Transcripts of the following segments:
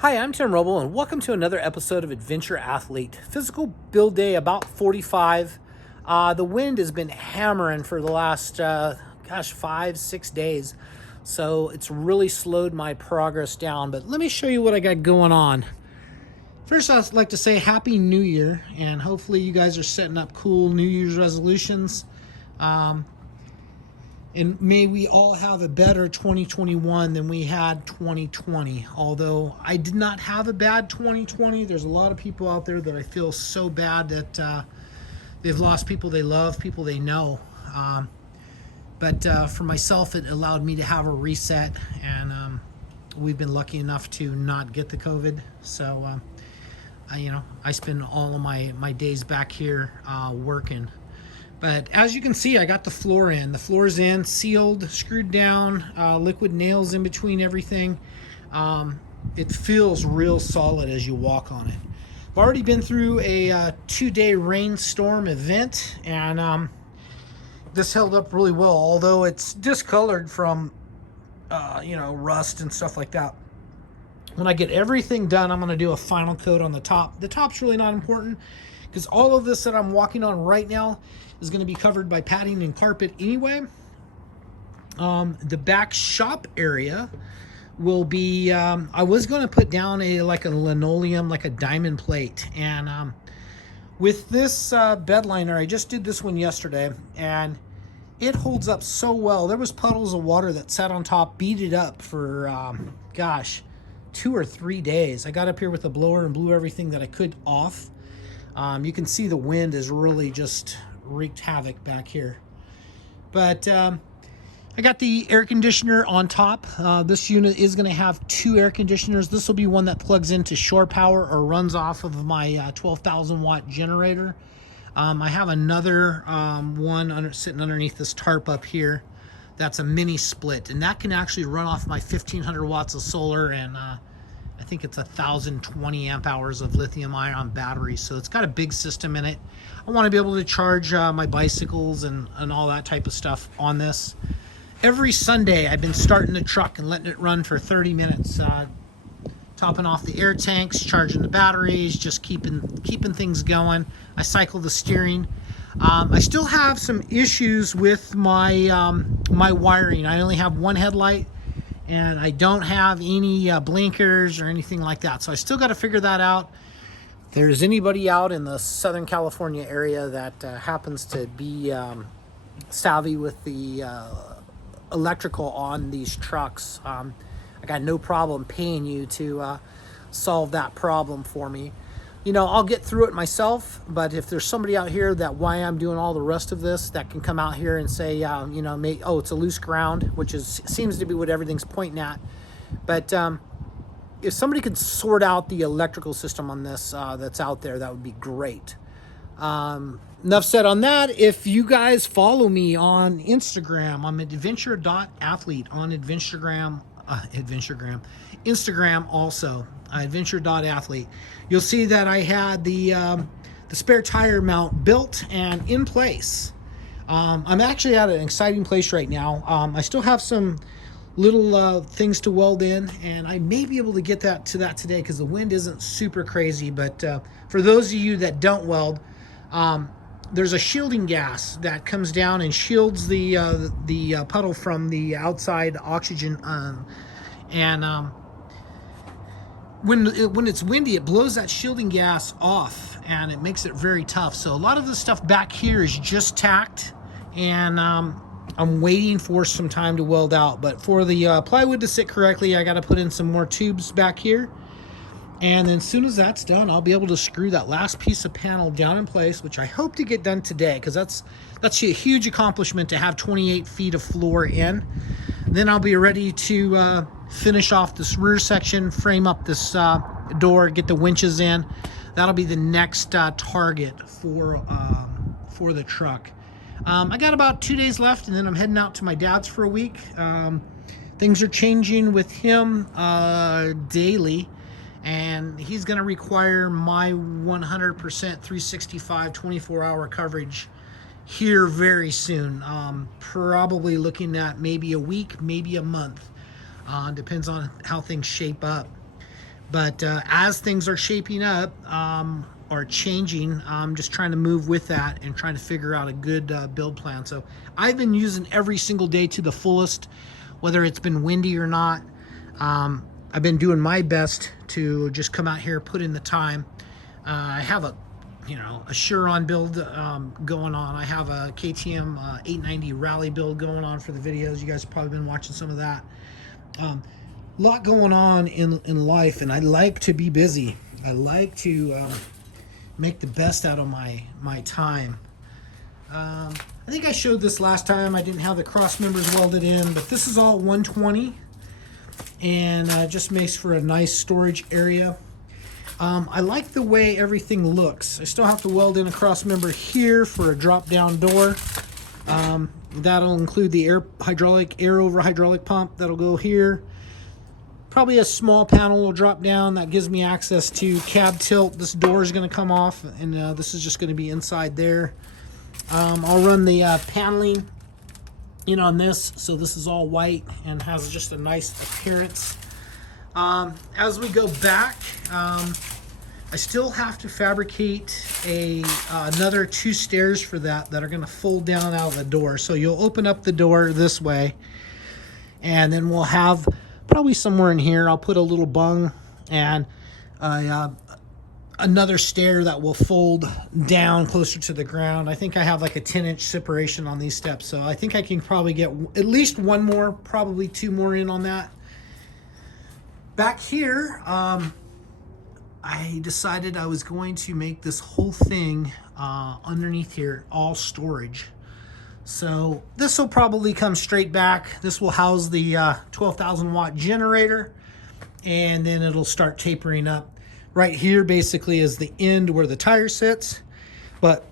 Hi, I'm Tim Roble, and welcome to another episode of Adventure Athlete. Physical build day about 45. The wind has been hammering for the last, 5, 6 days. So it's really slowed my progress down. But let me show you what I got going on. First, I'd like to say Happy New Year, and hopefully you guys are setting up cool New Year's resolutions. And may we all have a better 2021 than we had 2020. Although I did not have a bad 2020, there's a lot of people out there that I feel so bad that they've lost people they love, people they know. But for myself, it allowed me to have a reset, and we've been lucky enough to not get the COVID. So, I spend all of my days back here working. But as you can see, I got the floor in. The floor's in, sealed, screwed down, liquid nails in between everything. It feels real solid as you walk on it. I've already been through a 2-day rainstorm event, and this held up really well, although it's discolored from, rust and stuff like that. When I get everything done, I'm going to do a final coat on the top. The top's really not important because all of this that I'm walking on right now is going to be covered by padding and carpet anyway. The back shop area will be, I was going to put down a linoleum, like a diamond plate. And with this bedliner, I just did this one yesterday, and it holds up so well. There was puddles of water that sat on top, beat it up for, 2 or 3 days. I got up here with a blower and blew everything that I could off. You can see the wind has really just wreaked havoc back here. But I got the air conditioner on top. This unit is going to have 2 air conditioners. This will be one that plugs into shore power or runs off of my 12,000 watt generator. I have another one sitting underneath this tarp up here. That's a mini split, and that can actually run off my 1,500 watts of solar, and I think it's 1,020 amp hours of lithium ion battery. So it's got a big system in it. I want to be able to charge my bicycles and all that type of stuff on this. Every Sunday, I've been starting the truck and letting it run for 30 minutes, topping off the air tanks, charging the batteries, just keeping things going. I cycle the steering. I still have some issues with my my wiring. I only have one headlight, and I don't have any blinkers or anything like that. So I still got to figure that out. If there's anybody out in the Southern California area that happens to be savvy with the electrical on these trucks, I got no problem paying you to solve that problem for me. I'll get through it myself, but if there's somebody out here that why I'm doing all the rest of this, that can come out here and say, it's a loose ground, which seems to be what everything's pointing at. But if somebody could sort out the electrical system on this that's out there, that would be great. Enough said on that. If you guys follow me on Instagram, I'm adventure.athlete on Instagram also, adventure.athlete. You'll see that I had the spare tire mount built and in place. I'm actually at an exciting place right now. I still have some little things to weld in, and I may be able to get to that today because the wind isn't super crazy. But for those of you that don't weld, there's a shielding gas that comes down and shields the puddle from the outside oxygen, and when it's windy, it blows that shielding gas off, and it makes it very tough. So a lot of the stuff back here is just tacked, and I'm waiting for some time to weld out. But for the plywood to sit correctly, I got to put in some more tubes back here. And then as soon as that's done, I'll be able to screw that last piece of panel down in place, which I hope to get done today, because that's a huge accomplishment to have 28 feet of floor in. Then I'll be ready to finish off this rear section, frame up this door, get the winches in. That'll be the next target for the truck. I got about 2 days left, and then I'm heading out to my dad's for a week. Things are changing with him daily. And he's going to require my 100% 365 24-hour coverage here very soon. Probably looking at maybe a week, maybe a month. Depends on how things shape up. But as things are shaping up or changing, I'm just trying to move with that and trying to figure out a good build plan. So I've been using every single day to the fullest, whether it's been windy or not. I've been doing my best to just come out here, put in the time. I have a Chiron build going on. I have a KTM 890 rally build going on for the videos. You guys have probably been watching some of that. Lot going on in life, and I like to be busy. I like to make the best out of my time. I think I showed this last time. I didn't have the cross members welded in, but this is all 120, and just makes for a nice storage area. I like the way everything looks. I still have to weld in a cross member here for a drop down door. That'll include the air over hydraulic pump that'll go here. Probably a small panel will drop down that gives me access to cab tilt. This door is going to come off, and this is just going to be inside there. I'll run the paneling in on this, so this is all white and has just a nice appearance. As we go back, I still have to fabricate another 2 stairs for that are going to fold down out of the door. So you'll open up the door this way, and then we'll have probably somewhere in here, I'll put a little bung and another stair that will fold down closer to the ground. I think I have like a 10-inch separation on these steps, so I think I can probably get at least 1 more, probably 2 more in on that. Back here, I decided I was going to make this whole thing underneath here all storage. So this will probably come straight back. This will house the 12,000 watt generator, and then it'll start tapering up. Right here basically is the end where the tire sits, but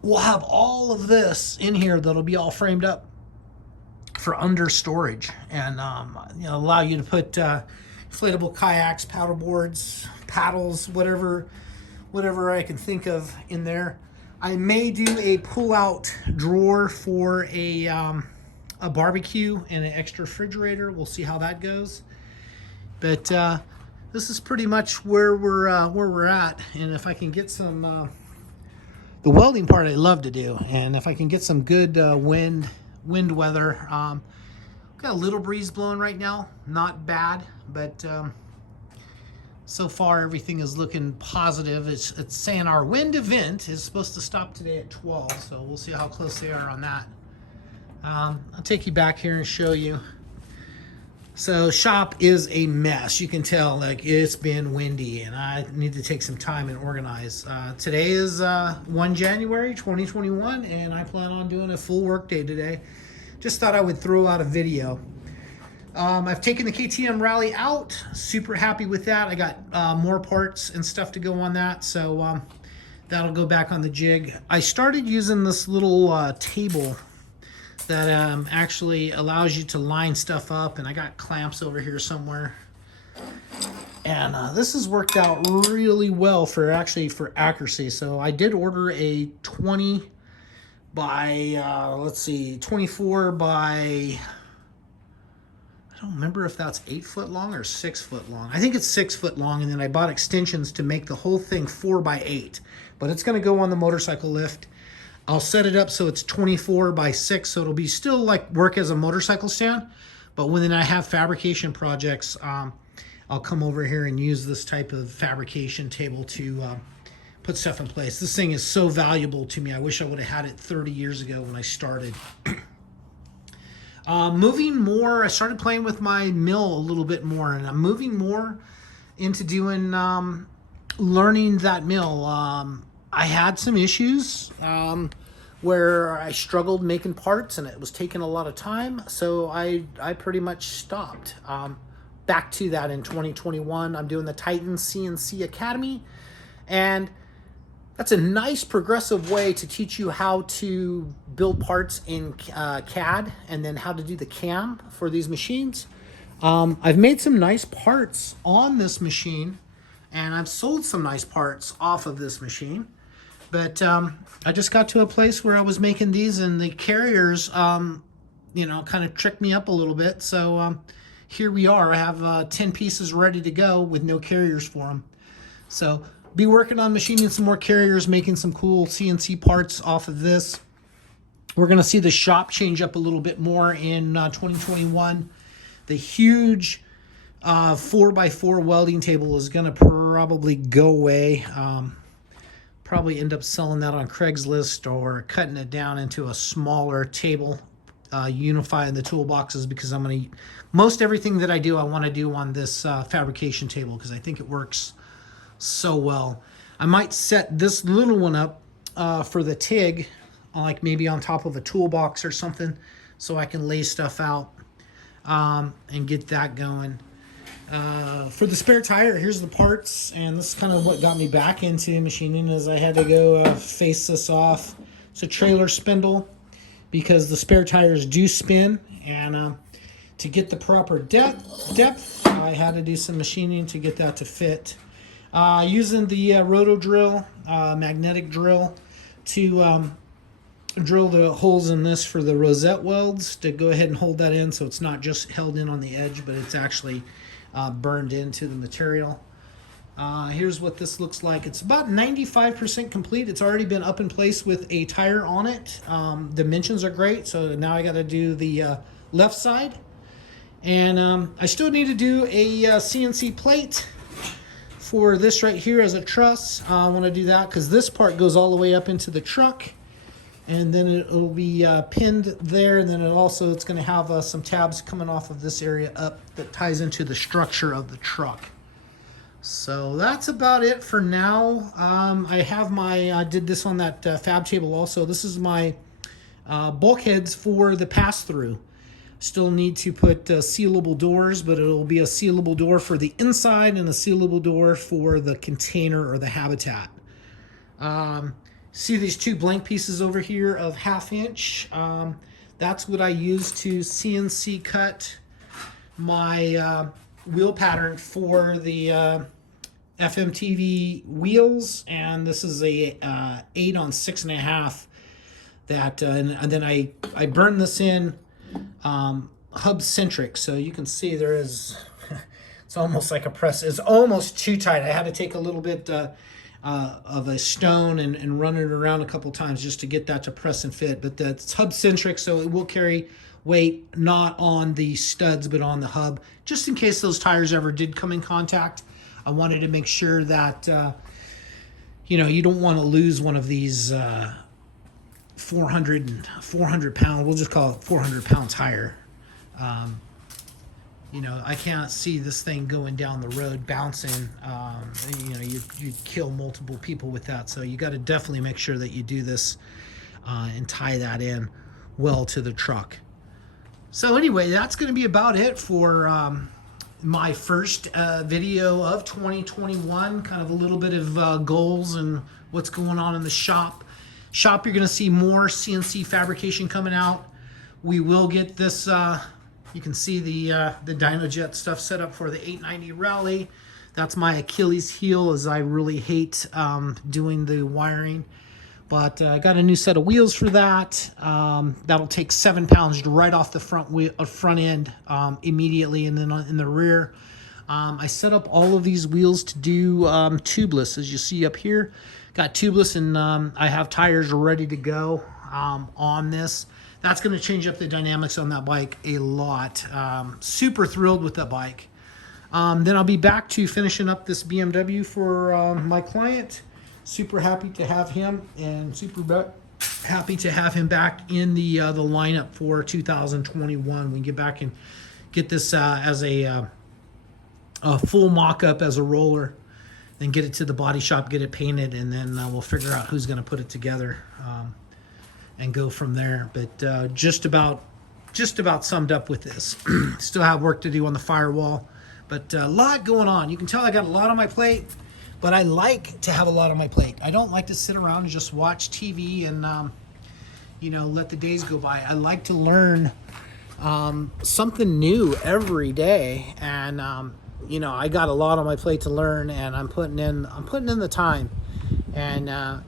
we'll have all of this in here that'll be all framed up for under storage, and allow you to put inflatable kayaks, paddle boards, paddles, whatever I can think of in there. I may do a pull-out drawer for a barbecue and an extra refrigerator. We'll see how that goes. But this is pretty much where we're at. And if I can get some the welding part, I love to do. And if I can get some good wind weather, got a little breeze blowing right now. Not bad, but so far everything is looking positive. It's saying our wind event is supposed to stop today at 12, so we'll see how close they are on that. I'll take you back here and show you. So shop is a mess. You can tell, like, it's been windy, and I need to take some time and organize. Today is 1 January 2021, and I plan on doing a full work day today. Just thought I would throw out a video. I've taken the KTM Rally out. Super happy with that. I got more parts and stuff to go on that, so that'll go back on the jig. I started using this little table that actually allows you to line stuff up, and I got clamps over here somewhere. And this has worked out really well for accuracy. So I did order a 20 by, let's see, 24 by... I don't remember if that's 8 foot long or 6 foot long. I think it's 6 foot long, and then I bought extensions to make the whole thing 4 by 8. But it's going to go on the motorcycle lift. I'll set it up so it's 24 by 6, so it'll be still like work as a motorcycle stand. But when I have fabrication projects, I'll come over here and use this type of fabrication table to put stuff in place. This thing is so valuable to me. I wish I would have had it 30 years ago when I started. Moving more, I started playing with my mill a little bit more, and I'm moving more into doing, learning that mill. I had some issues where I struggled making parts, and it was taking a lot of time, so I pretty much stopped. Back to that in 2021, I'm doing the Titan CNC Academy, and that's a nice progressive way to teach you how to build parts in CAD and then how to do the CAM for these machines. I've made some nice parts on this machine, and I've sold some nice parts off of this machine. But I just got to a place where I was making these, and the carriers, kind of tricked me up a little bit. So here we are. I have 10 pieces ready to go with no carriers for them. So be working on machining some more carriers, making some cool CNC parts off of this. We're going to see the shop change up a little bit more in 2021. The huge 4x4 welding table is going to probably go away. Probably end up selling that on Craigslist or cutting it down into a smaller table, unifying the toolboxes, because I'm going to, most everything that I do, I want to do on this fabrication table because I think it works so well. I might set this little one up for the TIG, like maybe on top of a toolbox or something, so I can lay stuff out and get that going. For the spare tire, here's the parts, and this is kind of what got me back into machining, is I had to go face this off. It's a trailer spindle because the spare tires do spin, and to get the proper depth, I had to do some machining to get that to fit. Using the roto drill, magnetic drill, to drill the holes in this for the rosette welds, to go ahead and hold that in so it's not just held in on the edge, but it's actually burned into the material. Here's what this looks like. It's about 95% complete. It's already been up in place with a tire on it. Dimensions are great, so now I got to do the left side. And I still need to do a CNC plate for this right here as a truss. I want to do that because this part goes all the way up into the truck, and then it'll be pinned there, and then it's going to have some tabs coming off of this area up that ties into the structure of the truck. So that's about it for now. I did this on that fab table also. This is my bulkheads for the pass-through. Still need to put sealable doors, but it'll be a sealable door for the inside and a sealable door for the container or the habitat. See these two blank pieces over here of 1/2 inch? That's what I use to CNC cut my wheel pattern for the FMTV wheels, and this is a 8 on 6.5. That and then I burn this in hub centric, so you can see there is it's almost like a press. It's almost too tight. I had to take a little bit of a stone and run it around a couple times just to get that to press and fit. But that's hub centric, so it will carry weight not on the studs but on the hub, just in case those tires ever did come in contact. I wanted to make sure that you don't want to lose one of these 400 pound, we'll just call it 400 pound tire. I can't see this thing going down the road bouncing. You'd kill multiple people with that. So you got to definitely make sure that you do this and tie that in well to the truck. So anyway, that's going to be about it for my first video of 2021. Kind of a little bit of goals and what's going on in the shop. You're going to see more CNC fabrication coming out. We will get this, you can see the DynoJet stuff set up for the 890 Rally. That's my Achilles heel, as I really hate doing the wiring. But I got a new set of wheels for that. That'll take 7 pounds right off the front end immediately, and then in the rear. I set up all of these wheels to do tubeless, as you see up here. Got tubeless, and I have tires ready to go on this. That's going to change up the dynamics on that bike a lot. Super thrilled with that bike. Then I'll be back to finishing up this BMW for my client. Super happy to have him, and super happy to have him back in the lineup for 2021. We can get back and get this as a full mock-up as a roller, then get it to the body shop, get it painted, and then we'll figure out who's going to put it together and go from there. But just about summed up with this. Still have work to do on the firewall, but a lot going on. You can tell I got a lot on my plate, but I like to have a lot on my plate. I don't like to sit around and just watch TV and let the days go by. I like to learn something new every day, and I got a lot on my plate to learn, and I'm putting in the time, and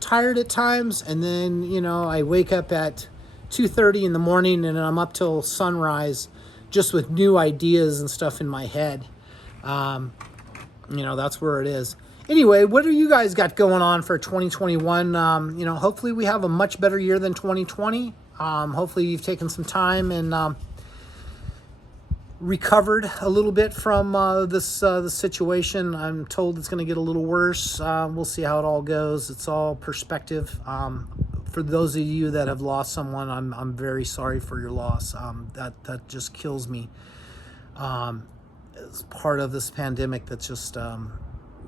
tired at times, and then I wake up at 2:30 in the morning, and I'm up till sunrise just with new ideas and stuff in my head. You know, that's where it is. Anyway, what do you guys got going on for 2021? You know, hopefully we have a much better year than 2020. Hopefully you've taken some time and recovered a little bit from this situation. I'm told it's going to get a little worse. We'll see how it all goes. It's all perspective. For those of you that have lost someone, I'm very sorry for your loss. That just kills me. It's part of this pandemic that's just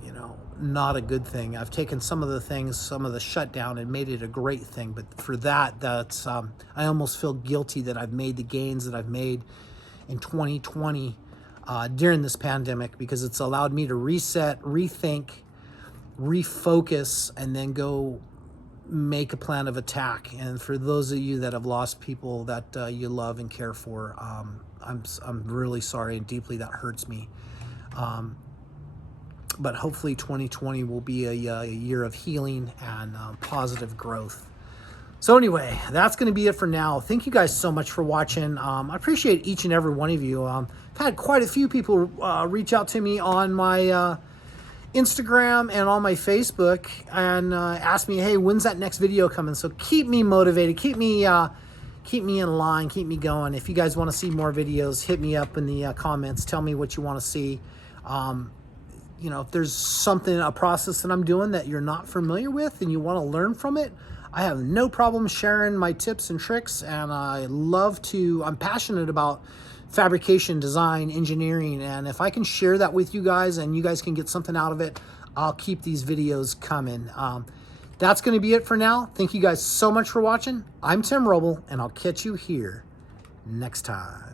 you know, not a good thing. I've taken some of the things, some of the shutdown, and made it a great thing. But for that's I almost feel guilty that I've made the gains that I've made in 2020 during this pandemic, because it's allowed me to reset, rethink, refocus, and then go make a plan of attack. And for those of you that have lost people that you love and care for, I'm really sorry, and deeply that hurts me. But hopefully 2020 will be a year of healing and positive growth. So anyway, that's going to be it for now. Thank you guys so much for watching. I appreciate each and every one of you. I've had quite a few people reach out to me on my Instagram and on my Facebook and ask me, hey, when's that next video coming? So keep me motivated, keep me in line, keep me going. If you guys want to see more videos, hit me up in the comments. Tell me what you want to see. You know, if there's something, a process that I'm doing that you're not familiar with and you want to learn from it, I have no problem sharing my tips and tricks. And I'm passionate about fabrication, design, engineering. And if I can share that with you guys and you guys can get something out of it, I'll keep these videos coming. That's going to be it for now. Thank you guys so much for watching. I'm Tim Roble, and I'll catch you here next time.